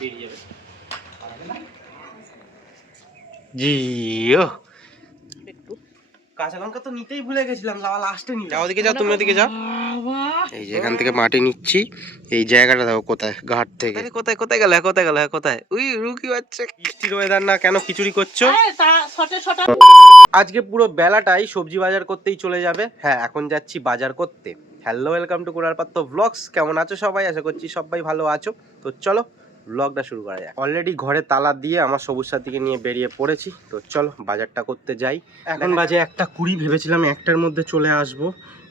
বেরিয়ে যাবে জিও। কাঁচা লঙ্কা তো নিতেই ভুলে গেছিলাম, লাস্টে নিলাম। যাও ওদিকে যাও, তুমি ওদিকে যাও। এই যে এখান থেকে মাটি নিচ্ছি, এই জায়গাটা দেখো কোথায়, ঘাট থেকে। কোথায় কোথায় গেল, কোথায় গেল, কোথায়? উই রুকি বাচ্চা, বৃষ্টির ওয়েদার না, কেন খিচুড়ি করছো? আজকে পুরো বেলাটাই সবজি বাজার করতেই চলে যাবে। হ্যাঁ, এখন যাচ্ছি বাজার করতে। হ্যালো, ওয়েলকাম টু কুড়াল পাত্র ব্লগস। কেমন আছো সবাই? আশা করছি সবাই ভালো আছো। তো চলো ব্লগটা শুরু করা যাক। অলরেডি ঘরে তালা দিয়ে আমার সবুজ সাথীকে নিয়ে বেরিয়ে পড়েছি। তো চলো বাজারটা করতে যাই। এখন বাজে 1:20। ভেবেছিলাম 1টার মধ্যে চলে আসব,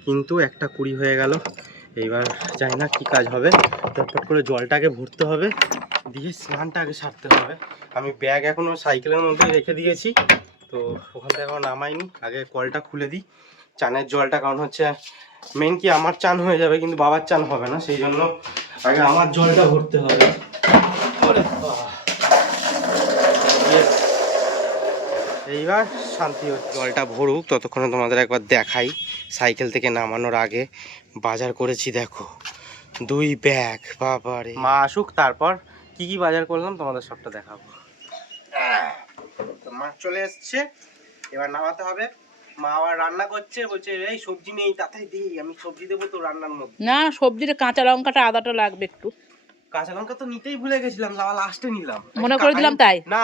কিন্তু 1:20 হয়ে গেল। এইবার জানি না কি কাজ হবে। চটপট করে জলটাকে ভরতে হবে, দিয়ে স্নানটা আগে সারতে হবে। আমি ব্যাগ এখনো সাইকেলের মধ্যে রেখে দিয়েছি, তো ওখান থেকে এখন নামাইনি। আগে কলটা খুলে দিই চানের জলটা, কারণ হচ্ছে মেন কি আমার চান হয়ে যাবে কিন্তু বাবার চান হবে না, সেই জন্য আগে আমার জলটা ভরতে হবে। এইবার শান্তি হচ্ছে। জলটা ভরুক, ততক্ষণে তোমাদের একবার দেখাই সাইকেল থেকে নামানোর আগে বাজার করেছি। দেখো 2 ব্যাগ, বাবারে। মা আসুক তারপর কি কি বাজার করলাম তোমাদের সবটা দেখাবো। মা চলে এসছে, এবার নামাতে হবে। মা আবার রান্না করছে, বলছে এই সবজি নেই, তাড়াতাড়ি দিই, আমি সবজি দেবো তো রান্নার মধ্যে। না, সবজিটা কাঁচা লঙ্কাটা আদাটা লাগবে একটু। কাঁচা লঙ্কা তো নিতেই ভুলে গেছিলাম, লাস্টে নিলাম, মনে করে দিলাম তাই। না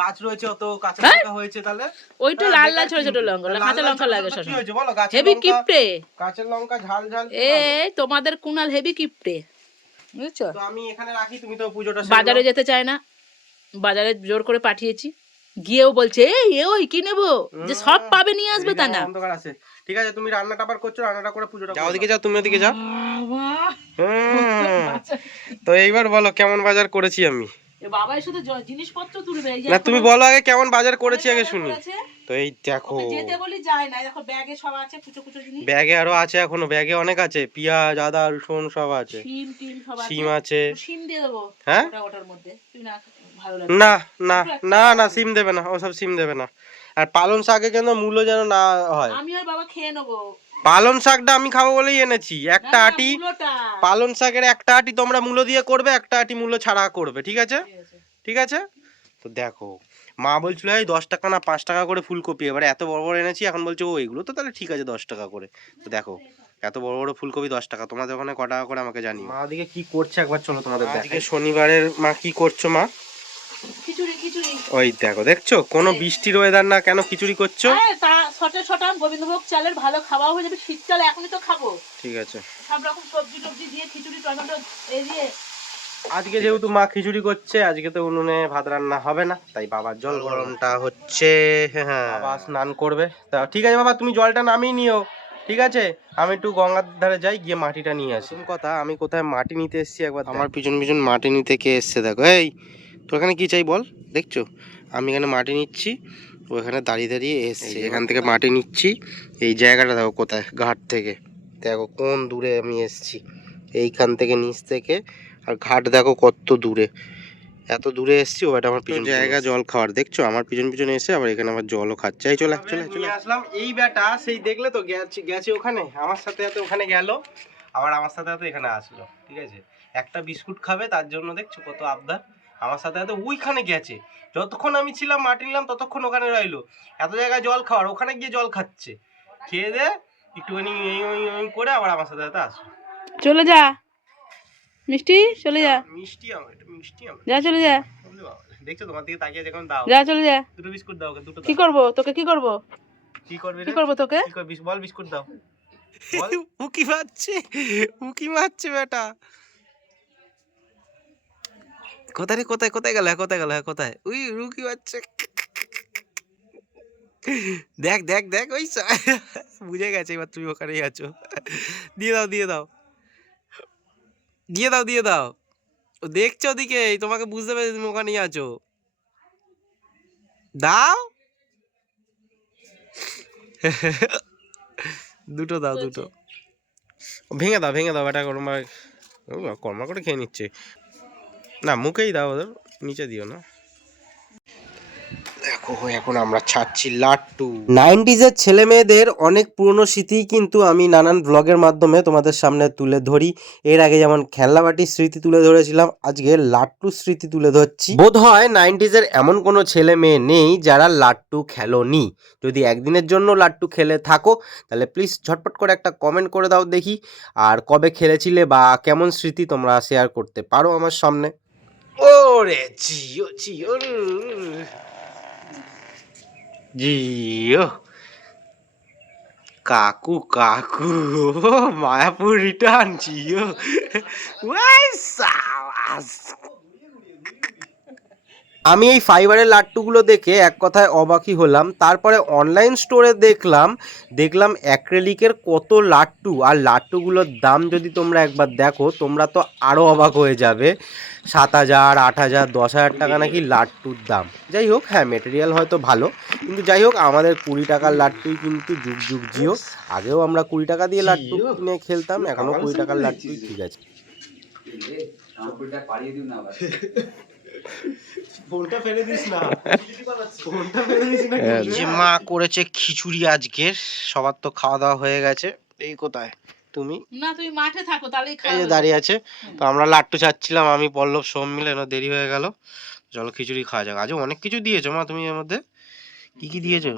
গাছ রয়েছে, অত কাঁচা লঙ্কা হয়েছে, তাহলে ওইটা লাল লাল ছোট ছোট লঙ্কা, কাঁচা লঙ্কা লাগে শোনো। কি হয়েছে বলো? গাছের হেভি লঙ্কা, কিপটে। কাঁচা লঙ্কা ঝাল ঝাল। তোমাদের কুনাল হেভি কিপটে, বুঝছো? তো আমি এখানে রাখি, তুমি তো পুজোটা বাজারে যেতে চায় না, বাজারে জোর করে পাঠিয়েছি, গিয়েও বলছে ওই কি নেবো, যে সব পাবে নিয়ে আসবে তা না। অন্ধকার আছে, ঠিক আছে, তুমি রান্নাটা আবার করছো, রান্নাটা করে পুজোটা যাও। ওদিকে যাও, তুমি ওদিকে যাও। তো এইবার বলো কেমন বাজার করেছি আমি। বাবাই শুধু জিনিসপত্র তুলবে। না তুমি বলো আগে কেমন বাজার করেছি আগে শুনি। তো এই দেখো, যেতে বলি যায় না, দেখো ব্যাগে সব আছে, কুচো কুচো জিনিস ব্যাগে আরো আছে, এখনো ব্যাগে অনেক আছে, পেঁয়াজ আদা রসুন সব আছে, শিম টিম সব আছে। শিম আছে, শিম দিয়ে দেবো। হ্যাঁ ওটার মধ্যে তুমি না ভালো লাগে না না না না, সিম দেবে না, ওসব সিম দেবে না। আর পালং শাকে কেন মূলো যেন না হয়। আমি আর বাবা খেয়ে নেবো। পালং শাকটা আমি খাবো বলেই এনেছি। একটা আটি পালং শাকের একটা আটি তোমরা মূলো দিয়ে করবে, একটা আটি মূলো ছাড়া করবে, ঠিক আছে? ঠিক আছে। তো দেখো মা বলছিল এই 10 টাকা না 5 টাকা করে ফুলকপি, এবারে এত বড় বড় এনেছি, এখন বলছে ও এগুলো তো তাহলে ঠিক আছে 10 টাকা করে। তো দেখো এত বড় বড় ফুলকপি 10 টাকা, তোমাদের ওখানে ক টাকা করে আমাকে জানিও। মা ওদিকে কি করছে একবার চলো তোমাদের দেখাই। আজকে শনিবারের মা কি করছো মা? খিচুড়ি খিচুড়ি। ওই দেখো, দেখছো কোনো বৃষ্টির ওয়েদার না, কেন খিচুড়ি করছো? তা সটা গোবিন্দভোগ চালের ভালো খাওয়া হয়ে যাবে, শীতকালে এখনই তো খাবো। ঠিক আছে, সব রকম সবজি টবজি দিয়ে খিচুড়ি টমেটো এই দিয়ে। আজকে যেহেতু মা খিচুড়ি করছে, আজকে তো উনুনে ভাত রান্না হবে না, তাই বাবার জল গরমটা হচ্ছে। হ্যাঁ, বাবা স্নান করবে। তা ঠিক আছে বাবা, তুমি জলটা নামিয়ে নিও, ঠিক আছে? আমি একটু গঙ্গার ধারে যাই, গিয়ে মাটিটা নিয়ে আসি। কথা, আমি কোথায় মাটি নিতে এসেছি একবার, আমার পিছন পিছন মাটি নিতে কে এসছে দেখো। এই তোর এখানে কি চাই বল? দেখছো আমি এখানে মাটি নিচ্ছি, ওখানে দাঁড়িয়ে দাঁড়িয়ে এসছে। এখান থেকে মাটি নিচ্ছি, এই জায়গাটা দেখো কোথায়, ঘাট থেকে দেখো কোন দূরে আমি এসছি, এইখান থেকে নিচ থেকে। আর ঘাট দেখো কত দূরে, এত দূরে এসছি। ও এটা আমার পিছন জায়গা জল খাওয়ার, দেখছো আমার পিছন পিছনে এসে আবার এখানে আমার জলও খাচ্ছে। এই চলে চলে আসলাম। এই বেটা সেই দেখলে তো গেছে ওখানে, আমার সাথে সাথে ওখানে গেল, আবার আমার সাথে সাথে এখানে আসলো, ঠিক আছে? একটা বিস্কুট খাবে তার জন্য দেখছো কত আবদার, আমার সাথে সাথে ওইখানে গেছে। যতক্ষণ আমি ছিলাম মাটি নিলাম ততক্ষণ ওখানে রইলো, এত জায়গায় জল খাওয়ার, ওখানে গিয়ে জল খাচ্ছে। খেয়ে দে একটুখানি করে আবার আমার সাথে সাথে আসলো। চলে যা মিষ্টি, চলে যা। মিষ্টি আমার, এটা মিষ্টি আমার, যা চলে যা। দেখছো তোমার দিকে তাকিয়ে যখন দাও, যা চলে যা। দুটো বিস্কুট দাও, ওকে দুটো। কি করবো তোকে, কি করবো, কি করবে কি করবো তোকে? কি করবি বল, বিস্কুট দাও বল। উকি মারছে, উকি মারছে বেটা। কোথায় রে, কোথায় কোথায় গেল, কোথায় গেল, কোথায়? উই রুকি মারছে। দেখ দেখ দেখ, ওই বুঝে গেছে এবার তুমি ওখানেই আছো। দিয়ে দাও দিয়ে দাও দিয়ে দাও দিয়ে দাও। ও দেখছো ওদিকে, তোমাকে বুঝতে পারছি তুমি ওখানেই আছো, দাও। দুটো দাও, দুটো ভেঙে দাও, ভেঙে দাও বেটা, কর্মা করে খেয়ে নিচ্ছে না, মুখেই দাও, ওদের নিচে দিও না। দেখো দেখো এখন আমরা ছাড়ছি লাট্টু। 90s এর ছেলে মেয়েদের অনেক পুরনো স্মৃতি কিন্তু আমি নানান ব্লগের মাধ্যমে তোমাদের সামনে তুলে ধরি। এর আগে যেমন খেলনাবাটির স্মৃতি তুলে ধরেছিলাম, আজকে লাট্টুর স্মৃতি তুলে ধরছি। বোধ হয় 90s এর এমন কোনো ছেলে মেয়ে নেই যারা লাট্টু খেলোনি। যদি একদিনের জন্য লাট্টু খেলে থাকো তাহলে প্লিজ ঝটপট করে একটা কমেন্ট করে দাও দেখি, আর কবে খেলেছিলে বা কেমন স্মৃতি তোমরা শেয়ার করতে পারো আমার সামনে। ওরে জিও জিও জিও, কাকু কাকু, মায়াপুর রিটার্ন জিও। ওয়াই সাবাস। আমি এই ফাইবারের লাট্টুগুলো দেখে এক কথায় অবাকই হলাম। তারপরে অনলাইন স্টোরে দেখলাম অ্যাক্রেলিকের কত লাট্টু, আর লাট্টুগুলোর দাম যদি তোমরা একবার দেখো তোমরা তো আরও অবাক হয়ে যাবে। 7,000, 8,000, 10,000 টাকা নাকি লাট্টুর দাম। যাই হোক, হ্যাঁ মেটেরিয়াল হয়তো ভালো, কিন্তু যাই হোক আমাদের 20 টাকার লাট্টুই কিন্তু যুগ যুগ জিও। আগেও আমরা 20 টাকা দিয়ে লাট্টু কিনে খেলতাম, এখনও 20 টাকার লাট্টুই ঠিক আছে। যে মা করেছে খিচুড়ি আজকের, সবার তো খাওয়া দাওয়া হয়ে গেছে। এই কোথায় তুমি? না তুমি মাঠে থাকো তাহলেই এই যে দাঁড়িয়ে আছে। তো আমরা লাট্টু চাচ্ছিলাম, আমি পল্লব সব মিলে, না দেরি হয়ে গেল। চলো খিচুড়ি খাওয়া যাক। আজও অনেক কিছু দিয়েছো মা তুমি এর মধ্যে। কি কি দিয়েছো?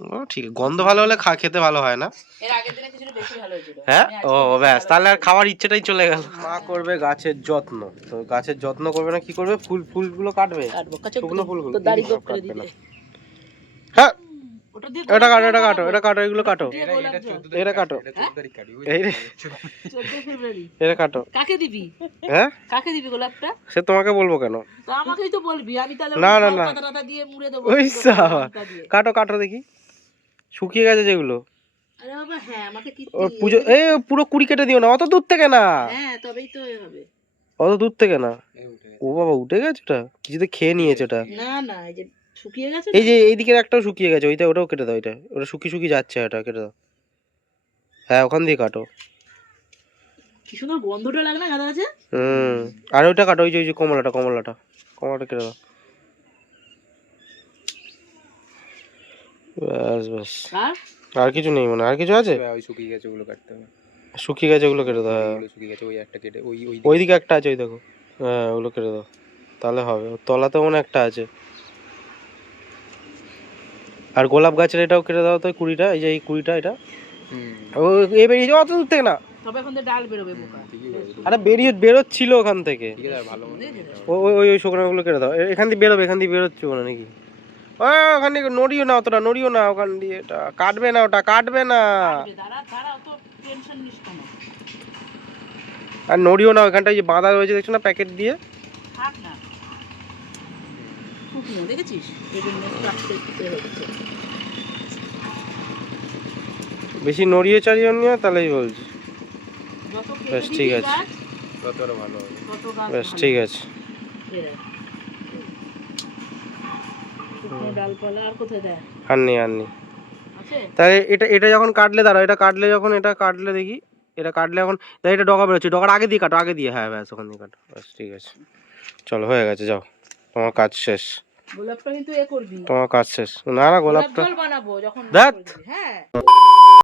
ও ঠিক আছে, গন্ধ ভালো হলে খেতে ভালো হয় না। এর আগের দিনে কিছুটা বেশি ভালো হয়েছিল। হ্যাঁ, ও ব্যাস, তাহলে আর খাওয়ার ইচ্ছেটাই চলে গেল। মা করবে গাছের যত্ন, তো গাছের যত্ন করবে না কি করবে? ফুলগুলো কাটবে, শুকনো ফুলগুলো কাটবে না। হ্যাঁ, এটা কাটো, এগুলো কাটো, এটা কাটো, এটা কাটো। কাকে দিবি? হ্যাঁ, কাকে দিবি গোলাপটা? সে তোমাকে বলবো কেন? তো আমাকেই তো বলবি, আমি তাহলে না না না, পাতা দিয়ে মুড়ে দেবো। ওই কাটো দেখি, শুকিয়ে গেছে যেগুলো। আরে বাবা হ্যাঁ, আমাকে কি ওর পুজো এই পুরো কুড়ি কেটে দিও না, অত দূর থেকে না। হ্যাঁ তবেই তো হবে। অত দূর থেকে না। ও বাবা, উঠে গেছে ওটা, কিছুতে খেয়ে নিয়েছে ওটা। না না, এই যে শুকিয়ে গেছে, এই যে এইদিকের একটাও শুকিয়ে গেছে, ওটাও কেটে দাও। ওটা শুকিয়ে যাচ্ছে, ওটা কেটে দাও। হ্যাঁ, ওখান দিয়ে কাটো। কি সুন্দর গন্ধটা লাগে না গাঁদা গাছে। আর ওইটা কাটো, ওই যে কমলাটা কেটে দাও। ব্যাস আর কিছু নেই মনে, আর কিছু আছে? ওই শুকিয়ে গেছে ওগুলো কাটতে হবে। শুকিয়ে গেছে ওগুলো কেটে দাও। শুকিয়ে গেছে, ওই একটা কেটে ওইদিকে একটা আছে, ওই দেখো। হ্যাঁ, ওগুলো কেটে দাও, তাহলে হবে। তলাতে মনে একটা আছে। আর গোলাপ গাছের এটাও কেটে দাও তো, 20টা, এই যে এই 20টা, এটা এ বেরিয়ে যাও, অত দূর থেকে না। তবে এখন তো ডাল বেরোবে বোকা। আরে বেরোচ্ছিল ওখান থেকে। ওই শুকনোগুলো কেটে দাও। এখান দিয়ে বেরোচ্ছে না নাকি? ওখান থেকে নড়িও না ওখান দিয়ে। এটা কাটবে না, ওটা কাটবে না। আর নড়িও না, ওখানটায় যে বাঁধা রয়েছে দেখছো না প্যাকেট দিয়ে। বেশি নড়িয়ে চাড়িয়ে নিও, তাহলেই বলছি। বেশ ঠিক আছে, বেশ ঠিক আছে। আর নেই। তাহলে এটা যখন কাটলে, দাঁড়াও, এটা কাটলে দেখি। এটা কাটলে এখন এটা ডগা বেরোচ্ছে, ডগার আগে দিয়ে কাটো, হ্যাঁ ব্যাস, ওখান দিয়ে কাটো। ব্যাস ঠিক আছে, চলো হয়ে গেছে, যাও, তোমার কাজ শেষ। গোলাপটা কিন্তু করবি, তোমার কাজ শেষ। না গোলাপটা বানাবো যখন।